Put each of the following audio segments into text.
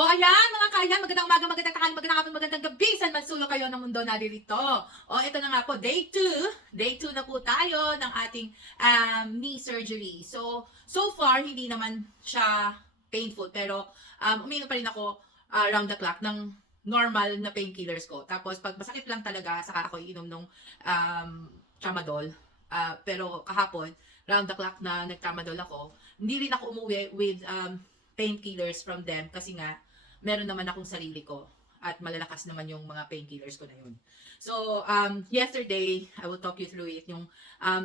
O ayan, mga kayan, magandang umaga, magandang tanghali, magandang hapon, magandang gabi, saan man sulok kayo ng mundo naririto. O ito na nga po, day 2. Day 2 na po tayo ng ating knee surgery. So far, hindi naman siya painful, pero uminom pa rin ako round the clock ng normal na painkillers ko. Tapos pag masakit lang talaga, saka ako iinom ng tramadol. Pero kahapon, round the clock na nagtramadol ako, hindi rin ako umuwi with painkillers from them kasi nga meron naman akong sarili ko at malalakas naman yung mga painkillers ko na yun. So, yesterday, I will talk you through it, yung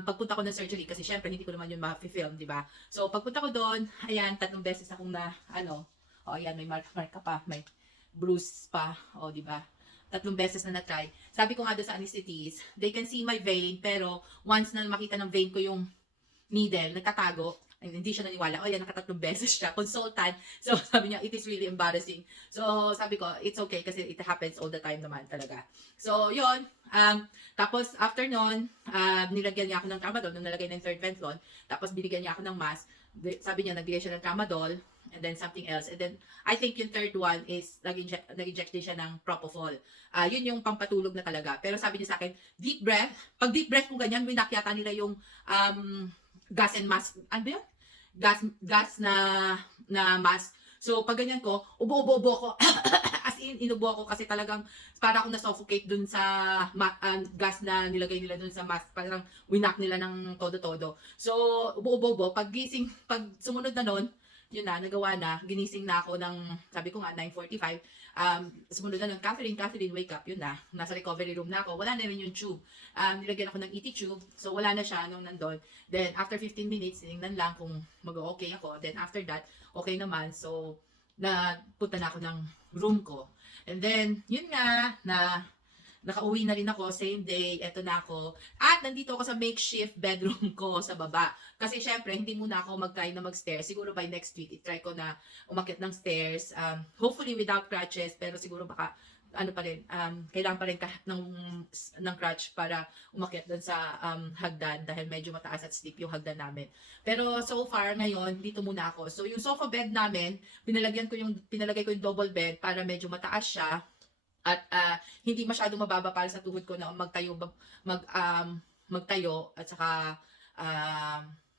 pagpunta ko ng surgery, kasi syempre hindi ko naman yun ma-film, di ba? So, pagpunta ko doon, ayan, 3 beses akong ayan, may marka pa, may bruise pa, di ba? 3 beses na na-try. Sabi ko nga doon sa anesthetist, they can see my vein, pero once na makita ng vein ko yung needle, nagtatago, hindi siya naniwala. Yan, nakatatlong beses siya. Consultant. So, sabi niya, it is really embarrassing. So, sabi ko, it's okay kasi it happens all the time naman talaga. So, yun. Tapos, after nun, nilagyan niya ako ng tramadol nung nalagay ng third ventlon. Tapos, binigyan niya ako ng mask. Sabi niya, nagbigay siya ng tramadol and then something else. And then, I think yung third one is nag-inject din siya ng propofol. Yun yung pampatulog na talaga. Pero sabi niya sa akin, deep breath. Pag deep breath mo ganyan, winakyata nila yung gas and mask. Ano ba yun? Gas na mask. So, pag ganyan ko, ubo-ubo ako. As in, inubo ako kasi talagang para akong na-suffocate dun sa gas na nilagay nila dun sa mask. Parang winak nila ng todo-todo. So, ubo-ubo. Pag sumunod na nun, yun na, nagawa na, ginising na ako ng, sabi ko nga, 9:45. Sumunod na ng Catherine, wake up, yun na. Nasa recovery room na ako. Wala na rin yung tube. Nilagyan ako ng ET tube. So, wala na siya nung nandun. Then, after 15 minutes, tinignan lang kung mag-okay ako. Then, after that, okay naman. So, napunta na ako ng room ko. And then, yun nga, nakauwi na rin ako, same day, eto na ako. At nandito ako sa makeshift bedroom ko sa baba. Kasi syempre, hindi muna ako mag-try na mag-stairs. Siguro by next week, i-try ko na umakyat ng stairs. Hopefully without crutches, pero siguro baka kailangan pa rin ng crutch para umakyat dun sa hagdan dahil medyo mataas at steep yung hagdan namin. Pero so far ngayon, dito muna ako. So yung sofa bed namin, pinalagay ko yung double bed para medyo mataas siya. At hindi masyadong mababa para sa tuhod ko na magtayo at saka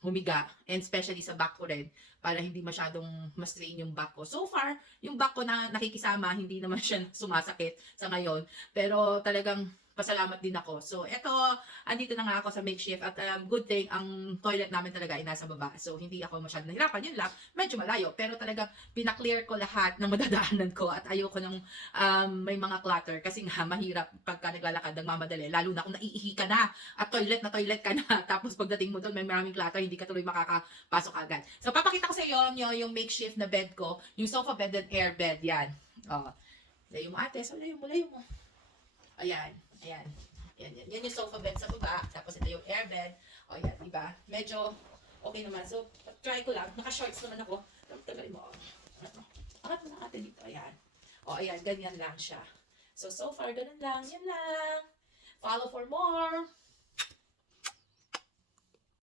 humiga, and especially sa back ko rin para hindi masyadong ma-strain yung back ko. So far, yung back ko na nakikisama, hindi naman siya sumasakit sa ngayon, pero talagang pasalamat din ako. So, eto, andito na nga ako sa makeshift at good thing, ang toilet namin talaga ay nasa baba. So, hindi ako masyadong nahirapan. Yun lang, medyo malayo. Pero talagang pinaklear ko lahat ng madadaanan ko at ayoko ng may mga clutter kasi nga mahirap pagka naglalakad ng mamadali. Lalo na kung naiihi ka na at toilet ka na. Tapos pagdating mo doon, may maraming clutter, hindi ka tuloy makakapasok agad. So, papakita ko sa iyo yung makeshift na bed ko, yung sofa bed and air bed. Yan. Layo mo ate, so layo mo. Ayan. Yan yung sofa bed sa baba. Tapos ito yung air bed. Yan, diba? Medyo okay naman. So, try ko lang. Naka-shorts naman ako. Tagalin mo. Angat mo na ate dito. Ayan. Ayan. Ganyan lang siya. So far, ganun lang. Yan lang. Follow for more.